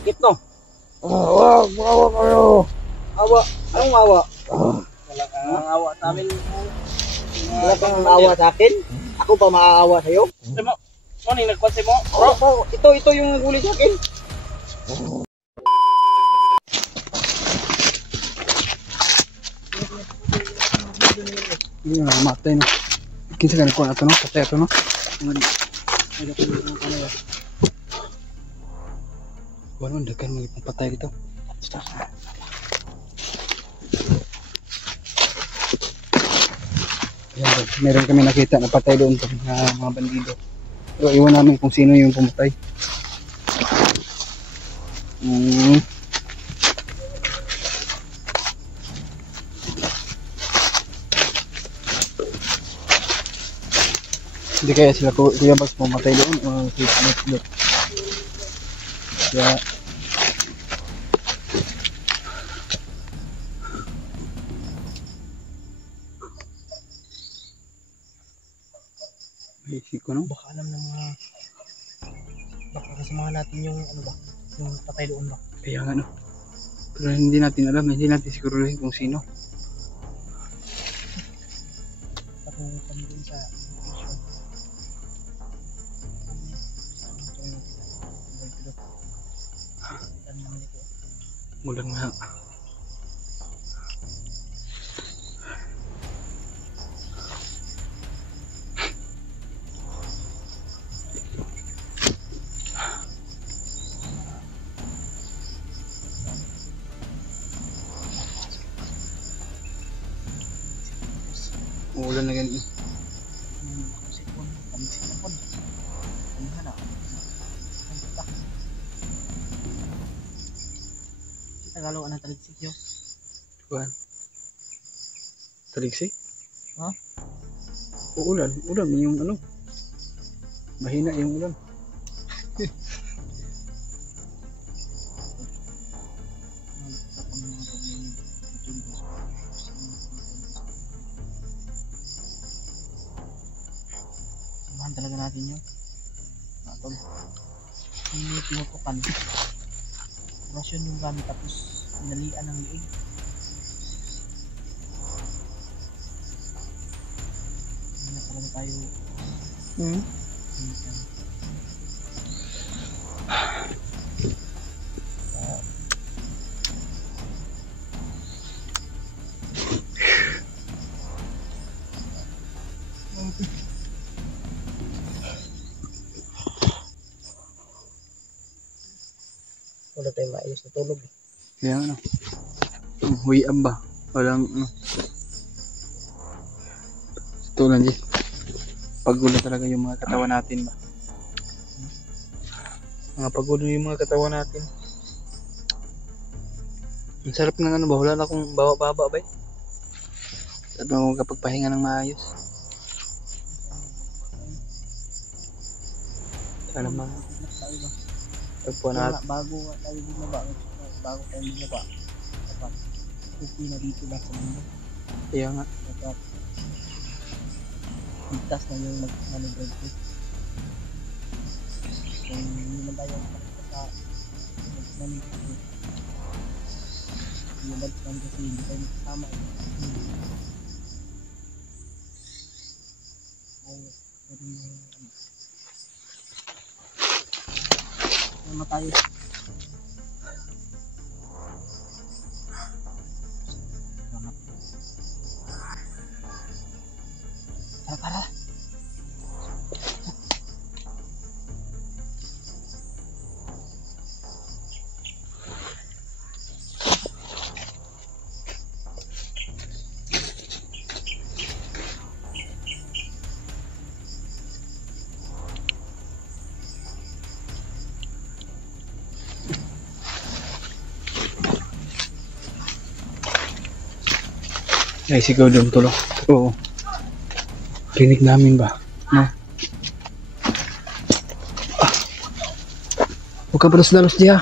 Sakit no? Awa kayo. Awa. Anong awa? Wala kang awa sa amin. Wala kang awa sa akin? Ako pa maaawa sa'yo? Sabi mo, ano yung nagpansin mo? Bro, ito yung naguli sa akin. Ini na matay no. Kinsa kan ko ato no, patay ato no. Wala dagan mo ipang patay dito. Ayan, meron kami nakita na patay doon na mga bandido. Pero iwan namin kung sino yung pumatay. Hindi kaya sila Kuya Bags pumatay doon o si Netbot. Kaya isip ko no? Baka alam ng mga... Baka kasamahan natin yung ano ba? Yung patay doon ba? Kaya nga no. Pero hindi natin alam, hindi natin siguruhin kung sino. Patungo kami dun sa location. Mulan nga. Ulan na ganito. Tagalog ang taligsik yun. Kuan. Taligsik? Ha? Ulan yung ano. Mahina yung ulan. Samahan talaga natin yun. Natol. Hindi tinutukan. Rasyon yung gamit tapos pinalian ng liig. Hindi na talaga tayo wala tayong maayos na tulog. Kaya ano. Huyab ba? Walang ano. Tulan di. Pagulo talaga yung mga katawan natin ba? Mga pagulo yung mga katawan natin. Ang sarap ng ano ba? Wala na akong baba-baba ba eh. Sarap na akong kapagpahinga ng maayos. Sana tagpuan natin. Bago tayo bumaba, bago tayo bumaba, dapat okay na dito ba sa mundo. Kaya nga. Dapat ligtas na yung mag-management ko. Kung hindi man tayo mag-management ko, yung bagsan kasi hindi tayo makasama. Sama tayo. Tara. Ay, sigaw doon tulong. Oo. Rinig namin ba? No? Huwag ka balos-dalos diya.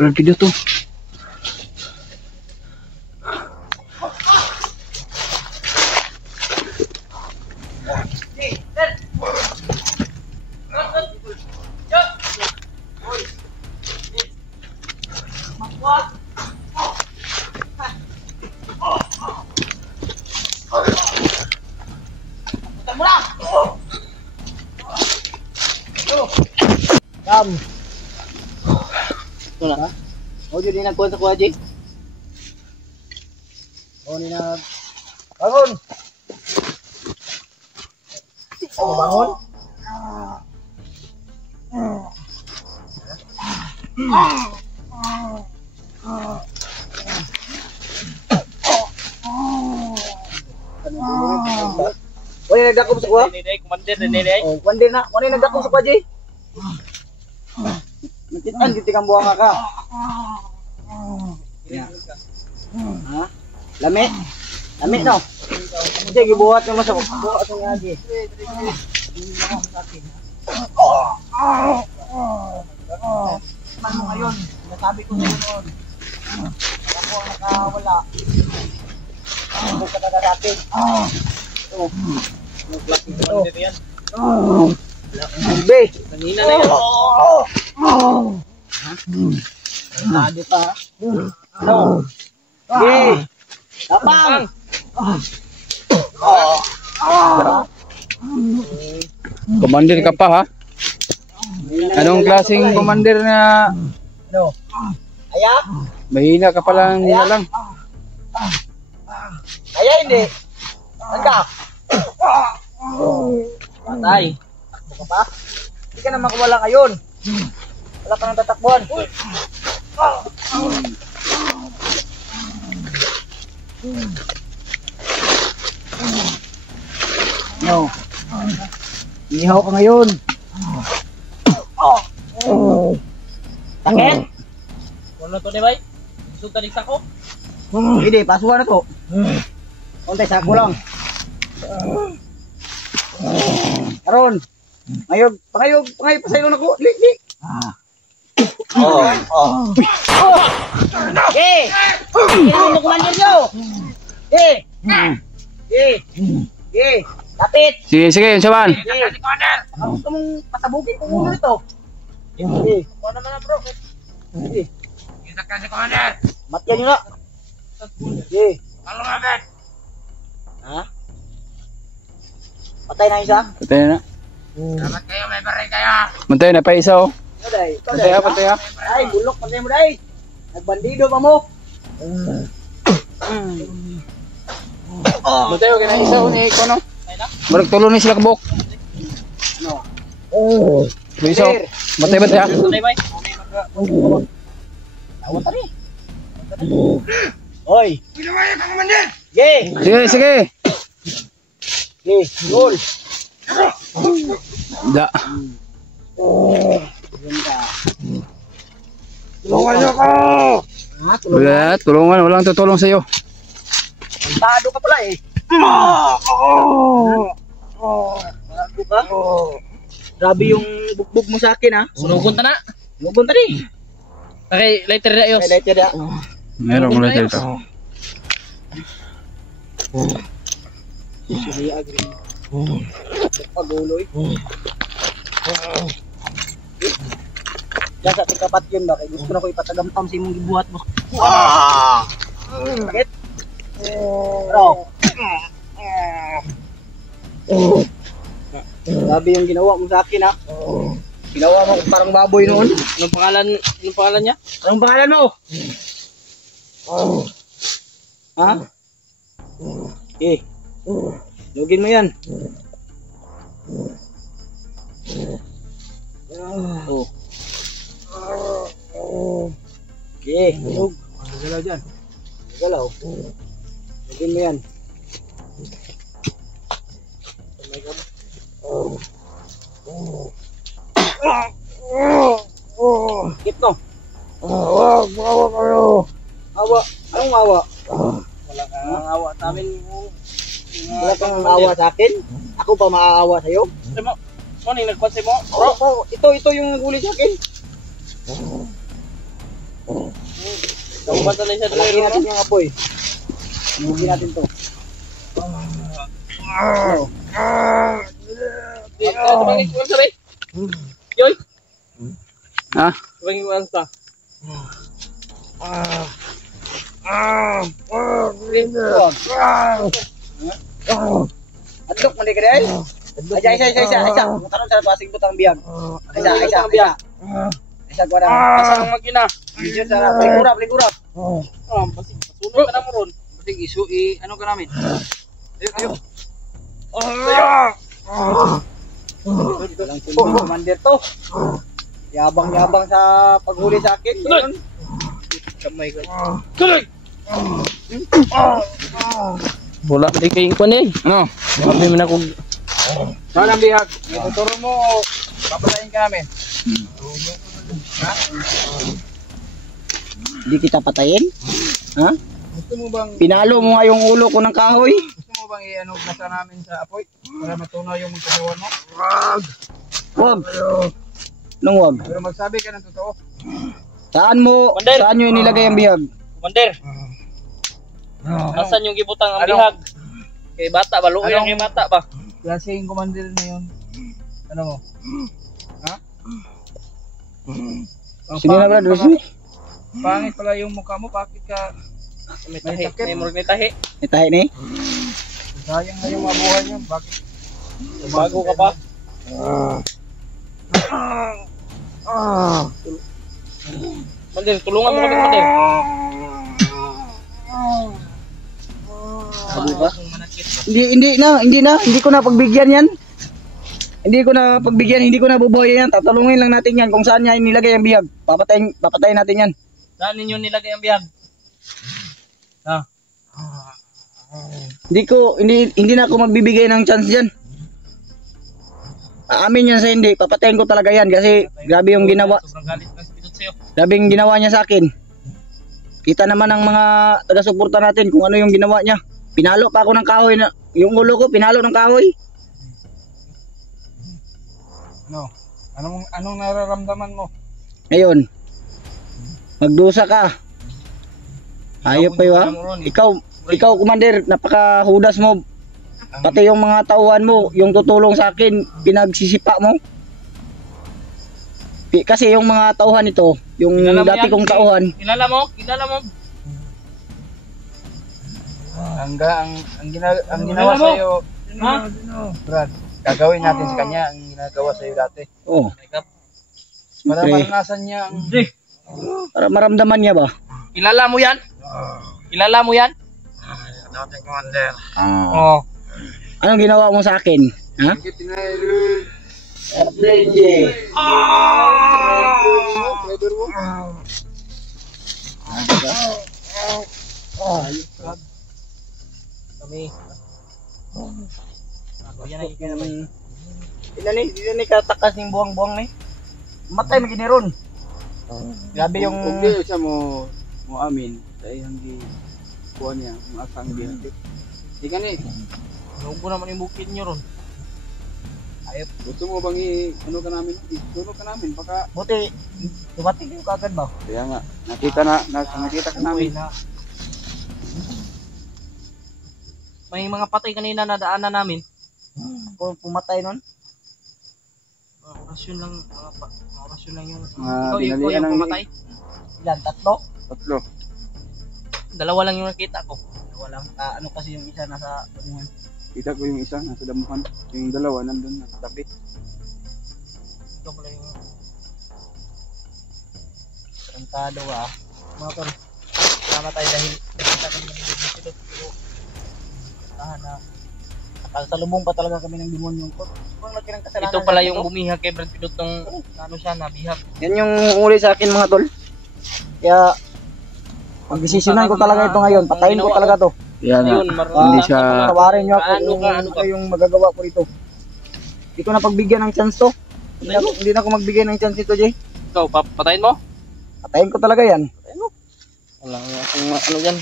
Walang video to. Kam. Ito na. O, yun yung nagkuhan sa kuha, Jay. O, yun na. Bangon! O, bangon? O, yun nagdakop sa kuha? Commander, Dede. O, kundi na. O, yun nagdakop sa kuha, Jay. Nagkitan, kitikang buwang ka. Ha? Lami? Lami, no? Sige, buhat naman sa buhat ng agi. Ano ngayon? Nasabi ko sa'yo noon. Ako ang nakawala. Ako ka na natin. Ito. Anong klaseng commander yan? Be! Kanina na yan. Nado ka. No. Be! Tapang! Commander ka pa ha? Anong klaseng commander na No. Aya? mahina ka pala nila lang? Aya hindi. Handa. Patay. Takbo ka pa? Hindi ka na makawala ngayon. Wala ka nang tatakbuhan. No. Ihaw ka ngayon. Sakit? Ano to, Dede? Gusto ka sa ko? Hindi, pasuhan na to. Kontay, sako lang. Karon. Pangayog pasaylo na ko. Lik. Eh! Kailan mo kumanyan nyo? Lapit! Sige, yun saban. Ang gusto mong pasabugin kung ulo ito. Ano naman na, bro? Isa ka si Commander. Matyan nyo na. Talo nga, Ben. Ha? Patay na isa? Patay na. Salamat kayo, may baril kayo. Matay na pa isa oh. Patay Patay ha. Ay, bulok, patay mo dahil. Nagbandido pa mo. Matay okay na isa oh ni ko no. Barag tulo ni sila kabok. No. May isa oh. Matay ha. Dede, bay. Tawag ka rin. Hoy! Ginawa ka, Commander. Sige. Gol! Da. Yun ka. Tulungan niyo ako. Ha? Tulungan? Wala, tulungan, walang tutulong sa iyo. Tado ka pala eh. Tado ka? Grabe yung bugbog mo sa akin ha. Sunugon ta na. Lugon ta rin. Okay, lighter na ayos. Kaya dahil tira. Meron ko lang dito. Sige, agree. Paguloy. Diyan sa tikapat yun ba? Kaya gusto na ko ipatagampam sa imong gibuhat mo. Sakit? Pero. Grabe yung ginawa mo sa akin ha. Ginawa mo parang baboy noon. Anong pangalan niya? Anong pangalan mo? Ha? Okay. Lugin mo yan. Oh. Okay. Lug. Galaw dyan. Galaw. Lugin mo yan. Sakit no? Awa kayo. Awa. Anong awa? Wala kang awa sa amin. Wala kang awa sa akin? Ako pa maaawa sa'yo? Mo, ano yung nagkwansi mo? Ito yung naguli sa akin. Kumanta na siya Lagyan natin yung apoy. Lagyan natin to. Tumangin ko sa bay. Yoy. Ha? Tumangin ko sa. Adlok mo di ka dahil. Isa. Mataron sa basig butang biyag. Isa. Isa ko na. Asa ang makina? Video sa peligurap. Basig sunod ka na mo ron. Basig ano ka namin? Ayo. Walang sundin commander to. Yabang sa paghuli sa akin. Yun. Kamay ka. Tuloy! Wala di kayong kwan eh. Ano? Sabi mo na kung... Saan ang bihag? Ituturo mo. Papatayin ka namin. Hindi kita patayin? Ha? Gusto mo bang... Pinalo mo nga yung ulo ko ng kahoy? Gusto mo bang i-ano nasa namin sa apoy? Para matunaw yung magkasawan mo? Wag. Nung wag. Pero magsabi ka ng totoo. Saan nyo inilagay ang bihag? Commander! Asan yung gibutang ang bihag? Kay bata ba? Luoy ang kay bata ba? Klase yung commander na yun. Ano mo? Ha? Sino na brad? Pangit pala yung mukha mo. Bakit ka... May tahi. May murag may tahi. Itahi ni? Sayang na yung mabuhay niyo. Bakit? Bago ka pa? Commander, tulungan mo kami, Commander. Sabi ba? Hindi ko na pagbigyan yan. Hindi ko na bubuhayan yan. Tatulungin lang natin yan kung saan niya inilagay ang bihag. Papatayin natin yan. Saan ninyo nilagay ang bihag? Ha? Hindi na ako magbibigay ng chance diyan. Aamin yan sa hindi, papatayin ko talaga yan kasi grabe yung ginawa. Sobrang galit ng spidot sa'yo. Grabe yung ginawa niya sa akin. Kita naman ng mga taga-suporta natin kung ano yung ginawa niya. Pinalo pa ako ng kahoy na yung ulo ko, pinalo ng kahoy. Ano? Anong nararamdaman mo? Ngayon, magdusa ka. Ayop kayo ha. Ikaw commander, napakahudas mo. Pati yung mga tauhan mo, yung tutulong sa akin, pinagsisipa mo. Kasi yung mga tauhan ito, yung Kilala mo dati yan, kong tauhan. Kilala mo? Ang ginawa Ano mo? sa iyo, Ha? Brad, gagawin natin sa kanya ang ginagawa sa iyo dati. Oh, Para Siyempre. maranasan niya ang para maramdaman niya ba? Kilala mo yan? Kilala mo yan? dating commander. Oo. Anong ginawa mo sa akin? Ha? Kami. Yan ay Hindi ni katakas yung buwang-buwang ni. Matay magini ron. Grabe yung Hindi siya mo amin dahil hindi kuha niya ang asang binti. Di ka ni, Nubo naman yung bukid nyo ron. gusto mo bang ano ka namin? Itulog ka namin baka buti dumating yung kagad ba? kaya nga nakita ka namin. May mga patay kanina na daanan namin. Kung pumatay nun. Mga orasyon lang, mga orasyon lang yung... Mga ikaw dinalian yung ng pumatay. Ilan? Tatlo? Tatlo. Dalawa lang yung nakita ko. Walang ano kasi yung isa nasa bungan. Kita ko yung isa nasa damuhan. Yung dalawa nandun na tabi. Ito pala yung... Trangkado ah. Mga tol. Salamat tayo dahil nakita kami ng pilot. Tahan na. Nakasalubong pa talaga kami ng demonyong ko. Kung laki ng kasalanan. Ito pala yung bumihag kay Brad Pilot nung ano siya, nabihag. Yan yung uli sa akin mga tol. Kaya pagdesisyonan ko talaga ito ngayon. Patayin ko talaga to. Kaya nga, Ayun, hindi siya Tawarin niyo ako Ano kung ka? ano yung magagawa ko rito. Hindi ko na pagbigyan ng chance to. Hindi na ako magbigay ng chance ito, Jay. Ikaw, patayin mo? Patayin ko talaga yan. Wala nga kung ano yan.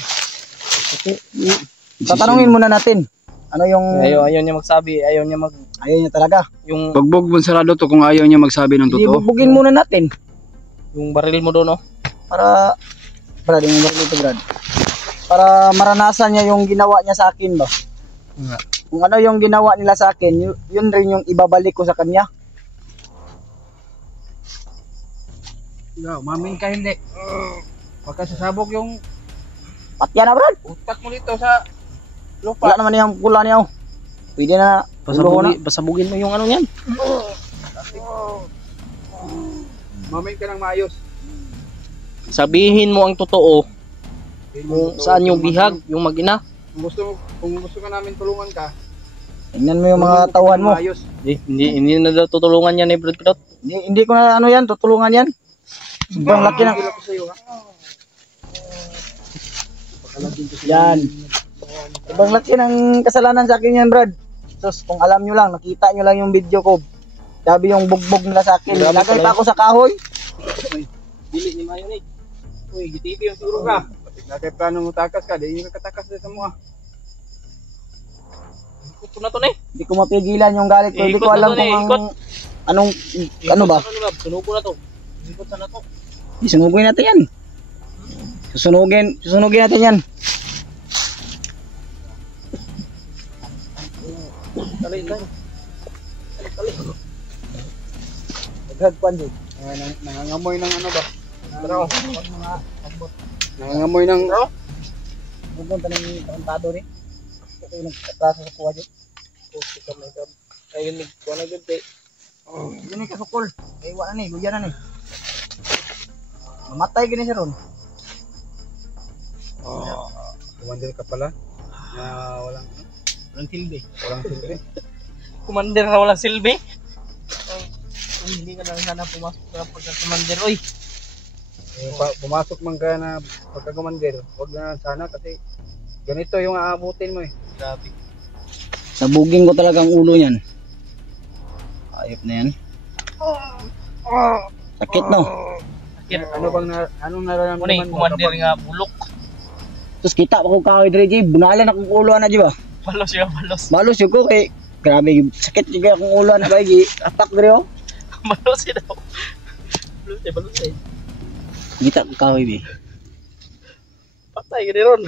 Tatanungin muna natin. Ano yung Ayaw niya magsabi, ayaw niya talaga. yung Bagbog sarado to kung ayaw niya magsabi ng Hindi totoo. bubugin muna natin. baril mo doon, no? Para, Brad, yung lugar dito, Brad. Para maranasan niya yung ginawa niya sa akin ba? Nga. Kung ano yung ginawa nila sa akin, yun rin yung ibabalik ko sa kanya. Ikaw, mamin ka hindi. Pagka sasabog yung Patya na, Brad. utak mo dito sa lupa. Wala naman yung pula niya. Oh. Pwede na. Pasabugin mo yung ano niyan. Mamin ka ng maayos. Sabihin mo ang totoo kung saan yung bihag, yung mag-ina. Kung gusto ka namin tulungan ka, Tingnan mo yung mga tauhan mo. maayos. Hindi na daw tutulungan yan eh, Brad Pilot. Hindi ko na ano yan, tutulungan yan. Sobrang laki ng... Ko sa iyo, ha? Yan. Sobrang laki ng kasalanan sa akin yan, Brad. Sus, kung alam nyo lang, nakita nyo lang yung video ko. Sabi yung bugbog nila sa akin. Grabe Lagay pala pa ako sa kahoy. Dili ni Mayo ni. Uy, GTV yung siguro ka. Nakay plano mo takas ka, di ka katakas din sa mga. Ikot ko na to, ne. Hindi ko mapigilan yung galit ko. Hindi ko Ikot na alam to, kung eh, ikot. ano ba. Sunugo na to. Ikot na to. Sunugin natin yan. Susunugin natin yan. Tali. Naghagpan din. Nangangamoy ng ano ba? Pero, nangangamoy ng... Pupunta ng tarantado rin. Ito yung nagkaklasa sa kuha dyan. Ayun, nagkuha na gud eh. Yun yung kasukol. Eh, wala na eh. Luya na eh. Mamatay gini siya ron. Commander ka pala. Na walang silbi. silbi. Commander na walang silbi. Hindi ka na sana pumasok sa pagka-commander, oy. Pumasok man ka na pagka-commander, huwag na sana kasi ganito yung aabutin mo eh. Grabe. Sabugin ko talagang ulo niyan. Ayop na yan. Sakit no? Anong nararamdaman Muna yung commander nga bulok. Tapos kita ako kahoy dre Jay. Bunalan akong ulo na di ba? Balos yung balos. Balos yun ko kay grabe sakit juga akong ulo na ba gi. Apak dre oh. Balos yun daw. Balos eh. Kita ko kahoy bi. Patay ka rin ron.